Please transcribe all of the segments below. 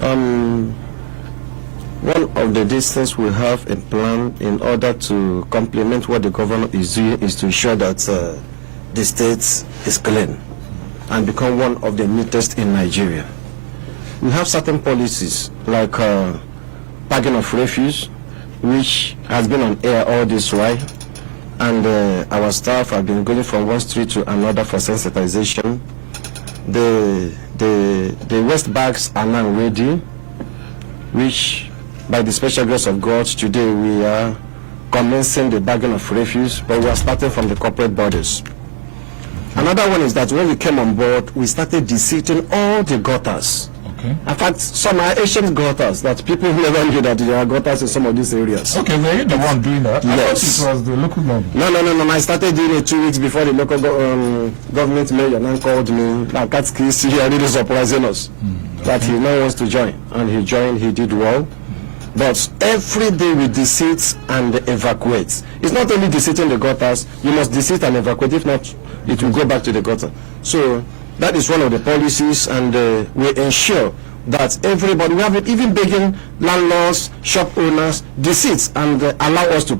One of the distance we have in plan in order to complement what the governor is doing is to ensure that the state is clean and become one of the neatest in Nigeria. We have certain policies like bagging of refuse, which has been on air all this while, and our staff have been going from one street to another for sensitization. The waste bags are now ready, which by the special grace of God today we are commencing the bagging of refuse, but we are starting from the corporate bodies. Another one is that when we came on board, we started deseating all the gutters. Okay. In fact, some are ancient gutters that people never knew that there are gutters in some of these areas. Okay, were you the one doing that? Yes. I thought it was the local government. No. I started doing it 2 weeks before the local government mayor then called me. Like, that's really surprising us that he now wants to join. And he joined, he did well. But every day we deseat and evacuate. It's not only deseating the gutters, you must deseat and evacuate. If not, it will go back to the gutter. So that is one of the policies, and we ensure that everybody, we have even begging landlords, shop owners, deseat and allow us to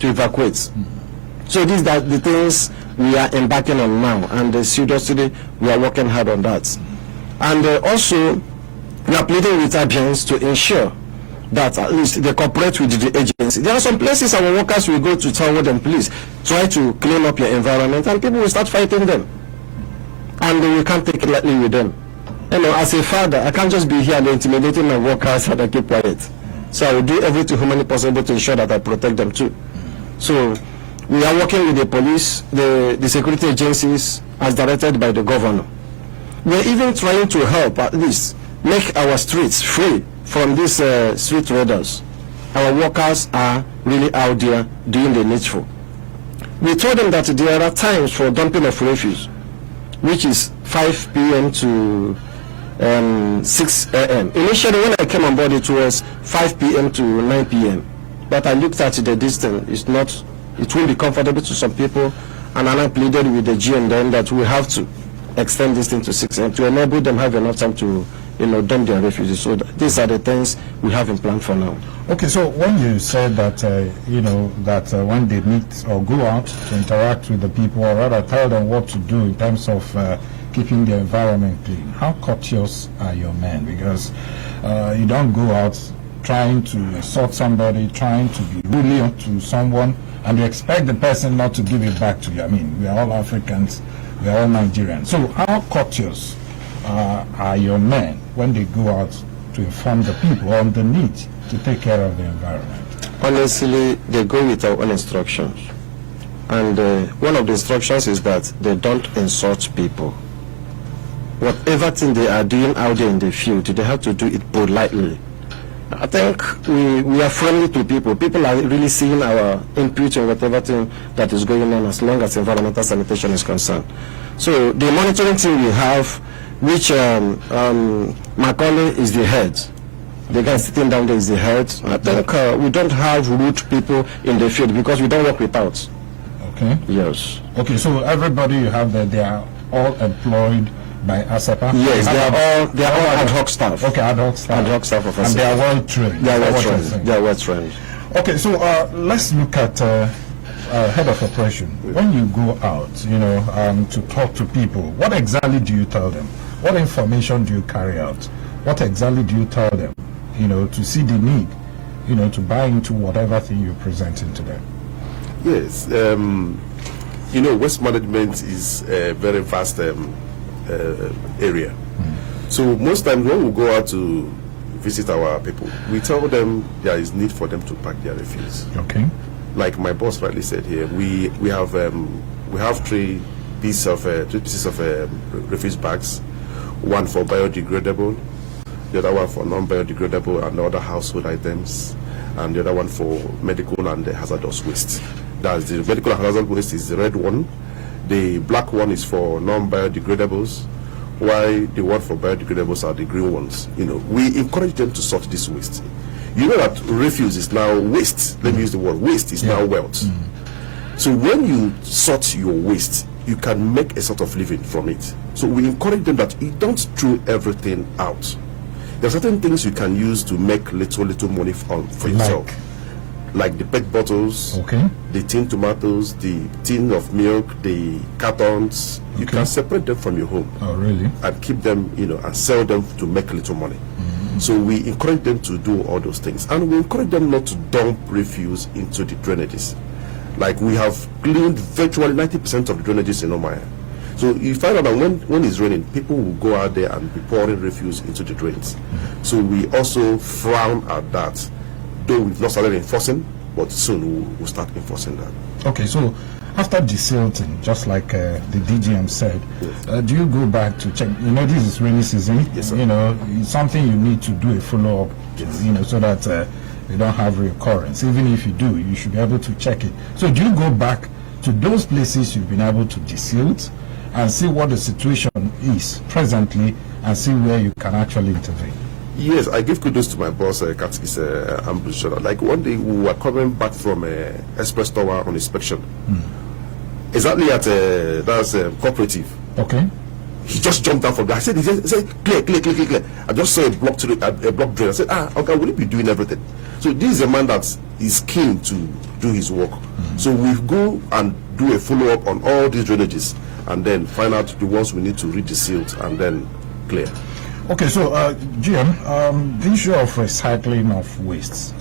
evacuate. So these are the things we are embarking on now, and seriously, we are working hard on that. And also, we are pleading with Abians to ensure that at least they cooperate with the agency. There are some places our workers will go to tell them, please try to clean up your environment, and people will start fighting them. And we can't take it lightly with them. You know, as a father, I can't just be here and intimidating my workers and I keep quiet. So I will do everything humanly possible to ensure that I protect them too. So we are working with the police, the security agencies as directed by the governor. We're even trying to help at least make our streets free from these street raiders. Our workers are really out there doing the needful. We told them that there are times for dumping of refuse, which is 5 p.m. to 6 a.m. Initially, when I came on board, it was 5 p.m. to 9 p.m. But I looked at the distance. It won't be comfortable to some people, and I pleaded with the GM that we have to extend this thing to 6 a.m. to enable them have enough time to, dump their refugees. So these are the things we have in plan for now. Okay, so when you said that, when they meet or go out to interact with the people, or rather tell them what to do in terms of keeping the environment clean, how courteous are your men? Because you don't go out trying to insult somebody, trying to be rude to someone, and you expect the person not to give it back to you. I mean, we are all Africans, we are all Nigerians. So how courteous are your men when they go out to inform the people on the need to take care of the environment? Honestly, they go with our own instructions. And one of the instructions is that they don't insult people. Whatever thing they are doing out there in the field, they have to do it politely. I think we are friendly to people. People are really seeing our input in whatever thing that is going on as long as environmental sanitation is concerned. So the monitoring team we have, which Macaulay is the head. The guy sitting down there is the head. I think we don't have rude people in the field because we don't work without. Okay. Yes. Okay, so everybody you have there, they are all employed by ASAPA? Yes, they are all ad hoc staff. Okay, ad hoc staff. Ad hoc staff of ASAPA. And they are well trained. They are well trained. They are well trained. Okay, so let's look at head of operation. When you go out, to talk to people, what exactly do you tell them? What information do you carry out? What exactly do you tell them? To see the need, to buy into whatever thing you're presenting to them. Yes, waste management is a very vast area. So most times when we go out to visit our people, we tell them there is need for them to pack their refuse. Okay. Like my boss rightly said here, we have three pieces of refuse bags, one for biodegradable, the other one for non-biodegradable and other household items, and the other one for medical and hazardous waste. That's the medical and hazardous waste is the red one. The black one is for non-biodegradables, while the one for biodegradables are the green ones. We encourage them to sort this waste. You know that refuse is now waste. Let me use the word waste is now wealth. So when you sort your waste, you can make a sort of living from it. So we encourage them that you don't throw everything out. There are certain things you can use to make little money for yourself. Like the PET bottles, the tin tomatoes, the tin of milk, the cartons. You can separate them from your home. Oh, really? And keep them, and sell them to make little money. So we encourage them to do all those things. And we encourage them not to dump refuse into the drainages. Like we have cleaned virtually 90% of the drainages in Omaya. So you find out that when it's raining, people will go out there and be pouring refuse into the drains. So we also frown at that. Though we've not started enforcing, but soon we'll start enforcing that. Okay, so after desilting, just like the DGM said, do you go back to check? This is rainy season. Yes, sir. It's something you need to do a follow-up, so that you don't have recurrence. Even if you do, you should be able to check it. So do you go back to those places you've been able to desilt and see what the situation is presently and see where you can actually intervene? Yes, I give kudos to my boss, Katskis Ambush. Like one day we were coming back from Express Tower on inspection. Exactly at that's cooperative. Okay. He just jumped down from there. I said, clear. I just saw a block drain. I said, okay, will he be doing everything? So this is a man that is keen to do his work. So we go and do a follow-up on all these drainages and then find out the ones we need to redesil and then clear. Okay, so GM, the issue of recycling of wastes,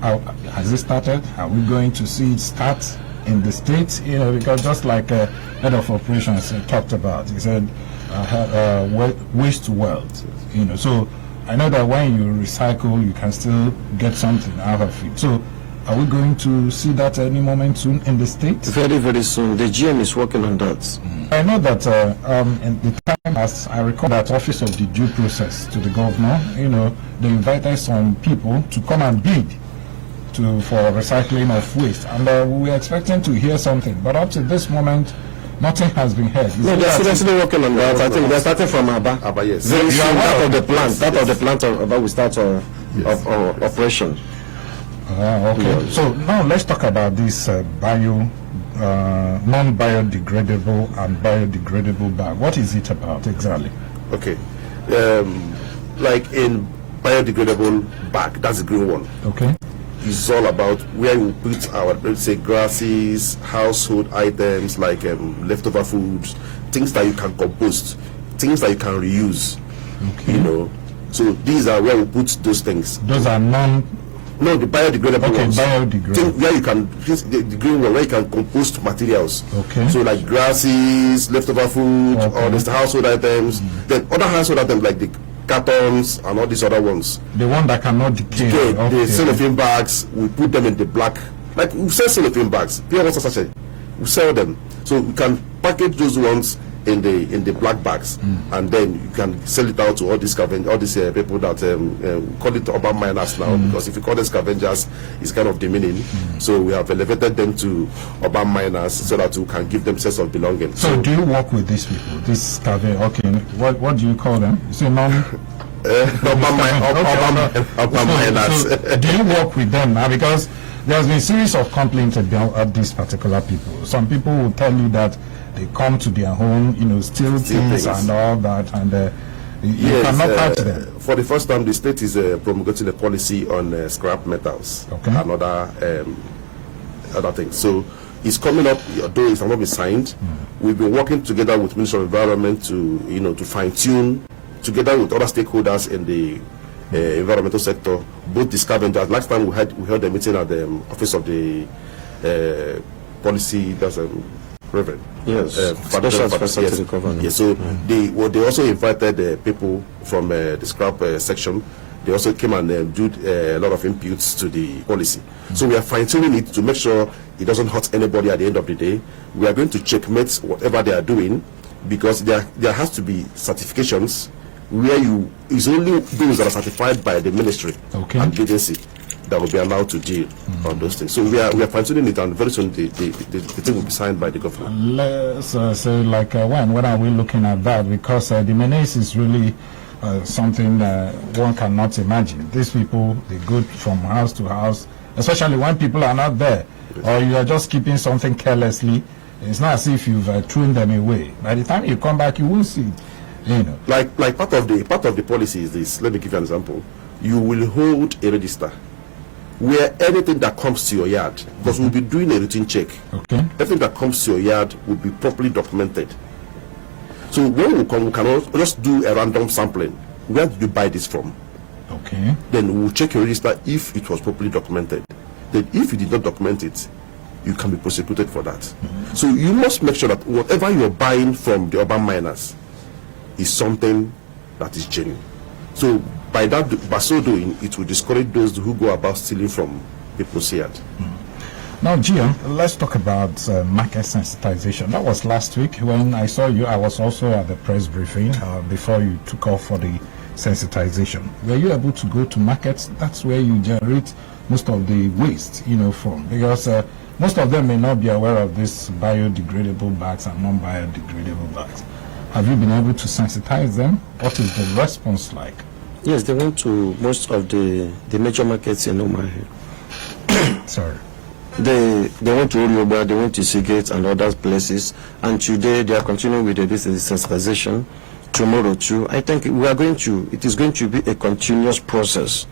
has it started? Are we going to see it start in the States? Because just like head of operations talked about, he said waste to wealth. So I know that when you recycle, you can still get something out of it. So are we going to see that any moment soon in the States? Very, very soon. The GM is working on that. I know that in the time, as I recall that Office of the Due Process to the governor, they invited some people to come and bid for recycling of waste. And we were expecting to hear something. But up to this moment, nothing has been heard. No, they're seriously working on that. I think they're starting from Abia. Abia, yes. Very soon, that of the plant of Abia will start of operation. Okay. Yeah. So now let's talk about this non-biodegradable and biodegradable bag. What is it about exactly? Okay. Like in biodegradable bag, that's the green one. Okay. It's all about where we put our, let's say, grasses, household items like leftover foods, things that you can compost, things that you can reuse. Okay. So these are where we put those things. Those are No, the biodegradable ones. Biodegradable. Where you can, the green one, where you can compost materials. Okay. So like grasses, leftover food, or the household items. Then other household items like the cartons and all these other ones. The one that cannot decay. The cellophane bags, we put them in the black. Like we sell cellophane bags, pure water sachet. We sell them. So we can package those ones in the black bags, and then you can sell it out to all these scavengers, people that call it urban miners now, because if you call them scavengers, it's kind of demeaning. So we have elevated them to urban miners so that we can give them sense of belonging. So do you work with these people, these scavengers? Okay, what do you call them? You say urban miners. So do you work with them now? Because there's been a series of complaints about these particular people. Some people will tell you that they come to their home, steal things and all that, and you cannot catch them. For the first time, the state is promulgating a policy on scrap metals and other things. So it's coming up, although it's not been signed. We've been working together with Ministry of Environment to fine tune, together with other stakeholders in the environmental sector, both the scavengers. Last time we held a meeting at the office of the policy. That's Reverend. Yes. Special Advisor to the Governor. Yes. So they also invited people from the scrap section. They also came and did a lot of inputs to the policy. So we are fine-tuning it to make sure it doesn't hurt anybody at the end of the day. We are going to checkmate whatever they are doing, because there has to be certifications where it's only those that are certified by the ministry and agency that will be allowed to deal on those things. So we are fine-tuning it, and very soon the thing will be signed by the government. Let's say, like, when are we looking at that? Because the menace is really something one cannot imagine. These people, they go from house to house, especially when people are not there, or you are just keeping something carelessly. It's not as if you've thrown them away. By the time you come back, you will see You know. Like part of the policy is this. Let me give you an example. You will hold a register where anything that comes to your yard, because we'll be doing a routine check. Okay. Everything that comes to your yard will be properly documented. So when we come, we cannot just do a random sampling. Where did you buy this from? Okay. Then we'll check your register if it was properly documented. Then if you did not document it, you can be prosecuted for that. So you must make sure that whatever you're buying from the urban miners is something that is genuine. So by so doing, it will discourage those who go about stealing from people's yard. Now, Gian, let's talk about market sensitization. That was last week when I saw you. I was also at the press briefing before you took off for the sensitization. Were you able to go to markets? That's where you generate most of the waste, from. Because most of them may not be aware of these biodegradable bags and non-biodegradable bags. Have you been able to sensitize them? What is the response like? Yes, they went to most of the major markets in Omaha. Sorry. They went to Orioba, they went to Seagate and other places, and today they are continuing with this sensitization. Tomorrow too, I think it is going to be a continuous process.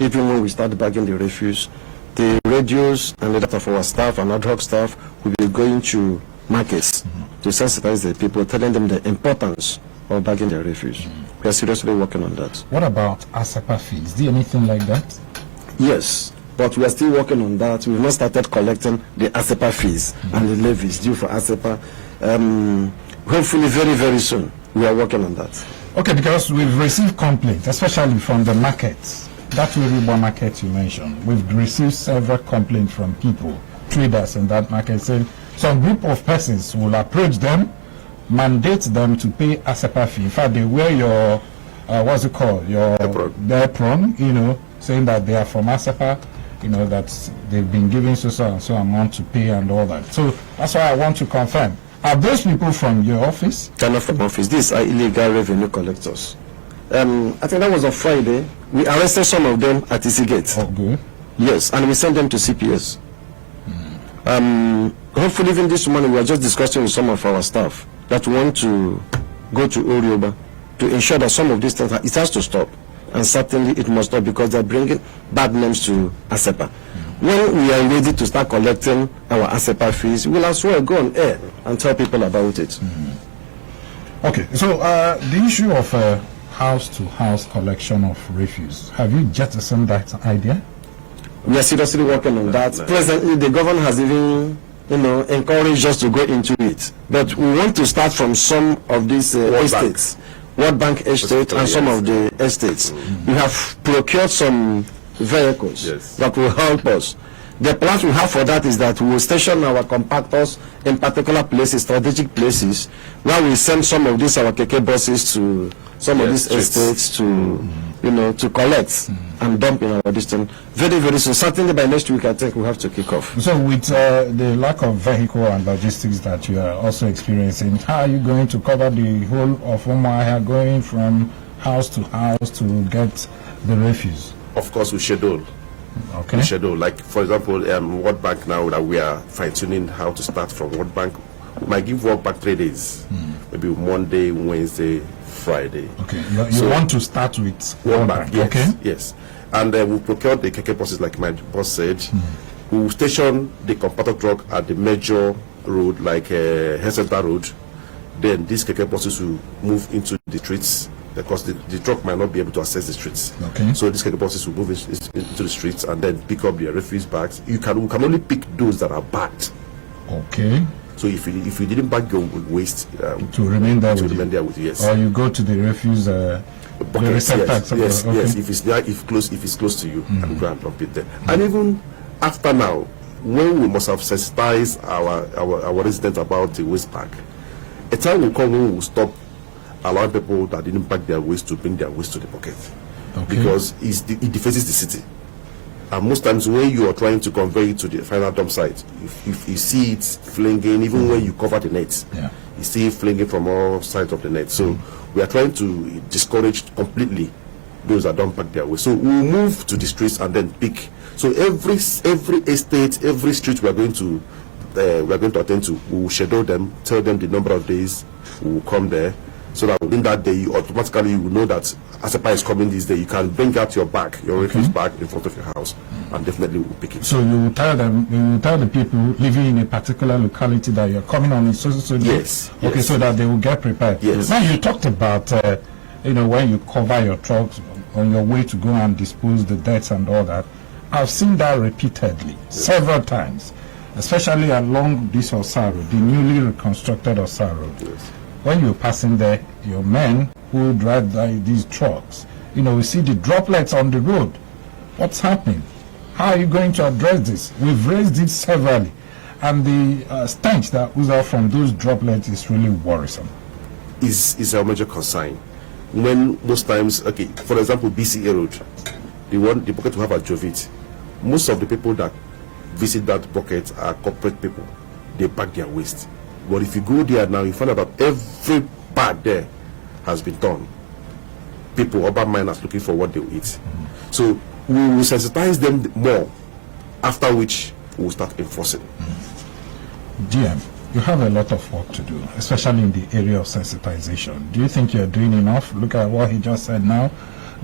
Even when we start bagging the refuse, the radios and the data for our staff and ad hoc staff will be going to markets to sensitize the people, telling them the importance of bagging their refuse. We are seriously working on that. What about ASAPA fees? Do anything like that? Yes, but we are still working on that. We've not started collecting the ASAPA fees and the levies due for ASAPA. Hopefully very, very soon. We are working on that. Okay, because we've received complaints, especially from the markets. That Yoruba market you mentioned. We've received several complaints from people, traders in that market, saying some group of persons will approach them, mandate them to pay ASAPA fee. In fact, they wear your, what's it called? Your apron, saying that they are from ASAPA, that they've been given so and so amount to pay and all that. So that's why I want to confirm. Are those people from your office? They're not from office. These are illegal revenue collectors. I think that was on Friday. We arrested some of them at Seagate. Oh, good. Yes, and we sent them to CPS. Hopefully, even this morning, we are just discussing with some of our staff that want to go to Orioba to ensure that some of these things, it has to stop. And certainly it must stop because they're bringing bad names to ASEPA. When we are ready to start collecting our ASEPA fees, we'll as well go on air and tell people about it. Okay, so the issue of house-to-house collection of refuse, have you jettisoned that idea? We are seriously working on that. Presently, the government has even, encouraged us to go into it. But we want to start from some of these estates, World Bank estate and some of the estates. We have procured some vehicles that will help us. The plans we have for that is that we will station our compactors in particular places, strategic places, where we send some of these our keke buses to some of these estates to, to collect and dump in our distance. Very, very soon. Certainly by next week, I think we have to kick off. So with the lack of vehicle and logistics that you are also experiencing, how are you going to cover the whole of Umuahia, going from house to get the refuse? Of course, we schedule. Okay. We schedule. Like, for example, World Bank now that we are fine-tuning how to start from World Bank, we might give World Bank 3 days. Maybe Monday, Wednesday, Friday. Okay. You want to start with World Bank? Yes, okay. Yes. And we procured the keke buses, like my boss said. We will station the compactor truck at the major road, like Health Center Road. Then these keke buses will move into the streets, because the truck might not be able to access the streets. Okay. So these keke buses will move into the streets and then pick up their refuse bags. We can only pick those that are bagged. Okay. So if you didn't bag your waste, to remain there with you, yes. Or you go to the refuse buckets, yes. Okay. If it's there, if it's close to you, and go and dump it there. And even after now, when we must have sensitized our residents about the waste bag, a time will come when we will stop allowing people that didn't pack their waste to bring their waste to the bucket, because it defaces the city. And most times when you are trying to convey it to the final dump site, if you see it flinging, even when you cover the net, you see it flinging from all sides of the net. So we are trying to discourage completely those that don't pack their waste. So we'll move to the streets and then pick. So every estate, every street we are going to attend to, we will schedule them, tell them the number of days we will come there. so that within that day, you automatically you will know that ASEPA is coming this day. You can bring out your bag, your refuse bag in front of your house, and definitely will pick it. So you will tell them, you will tell the people living in a particular locality that you're coming on a so day? Yes. Okay, yes. so that they will get prepared. Yes. Now you talked about, when you cover your trucks on your way to go and dispose the dirt and all that. I've seen that repeatedly, several times, especially along this Osa Road, the newly reconstructed Osa Road. Yes. When you're passing there, your men who drive these trucks, we see the droplets on the road. What's happening? How are you going to address this? We've raised it severally, and the stench that oozes out from those droplets is really worrisome. Is our major concern. When most times, okay, for example, BCA Road, the bucket we have at Jovit, most of the people that visit that bucket are corporate people. They pack their waste. But if you go there now, you find out that every bag there has been torn. People, urban miners, looking for what they will eat. So we will sensitize them more, after which we will start enforcing. GM, you have a lot of work to do, especially in the area of sensitization. Do you think you're doing enough? Look at what he just said now.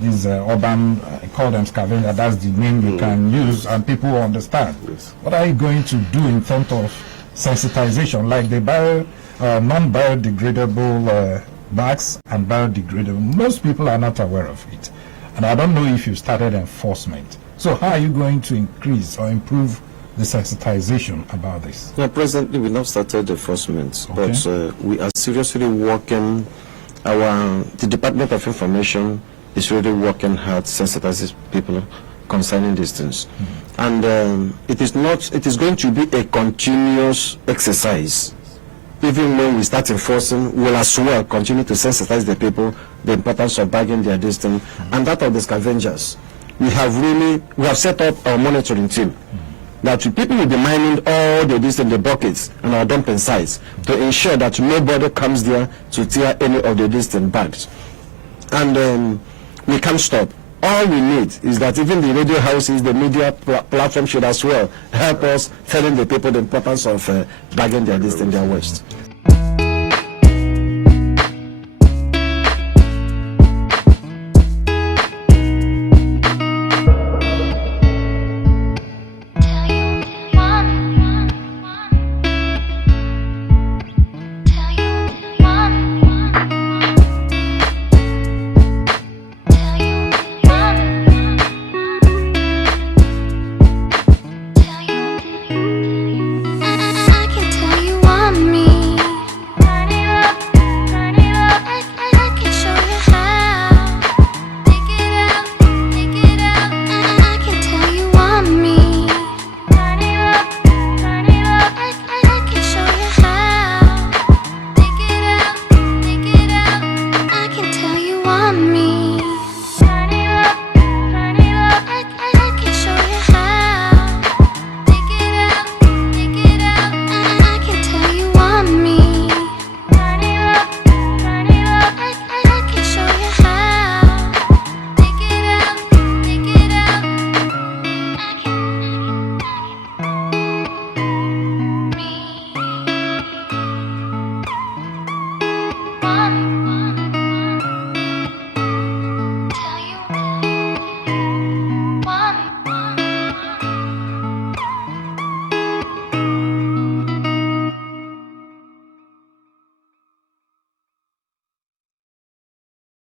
These urban, I call them scavenger, that's the name you can use, and people will understand. Yes. What are you going to do in terms of sensitization, like the non-biodegradable bags and biodegradable? Most people are not aware of it, and I don't know if you started enforcement. So how are you going to increase or improve the sensitization about this? Yeah, presently we've not started enforcement, Okay. but we are seriously working. The Department of Information is really working hard to sensitize people concerning these things. And it is going to be a continuous exercise. Even when we start enforcing, we'll as well continue to sensitize the people, the importance of bagging their distance, and that of the scavengers. We have set up our monitoring team. That people will be mining all the distance, the buckets and our dumping sites to ensure that nobody comes there to tear any of the distant bags. And we can't stop. All we need is that even the radio houses, the media platform should as well help us telling the people the importance of bagging their distance, their waste.